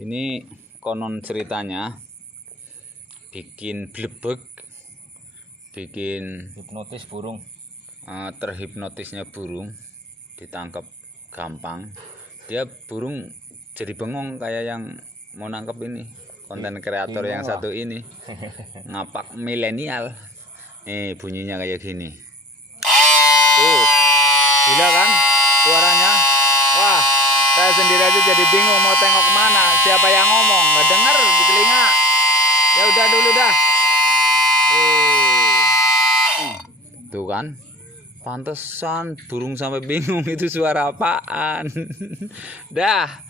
Ini konon ceritanya bikin blebek, bikin hipnotis burung. Terhipnotisnya burung ditangkap gampang. Dia burung jadi bengong kayak yang mau nangkep ini konten kreator yang satu ini. Ngapak milenial. Nih bunyinya kayak gini. Tuh, gila kan suaranya? Wah, saya sendiri aja jadi bingung mau tengok kemana. Siapa yang ngomong? Nggak dengar di telinga. Ya udah dulu dah. Tuh kan, pantesan burung sampai bingung itu suara apaan. Dah.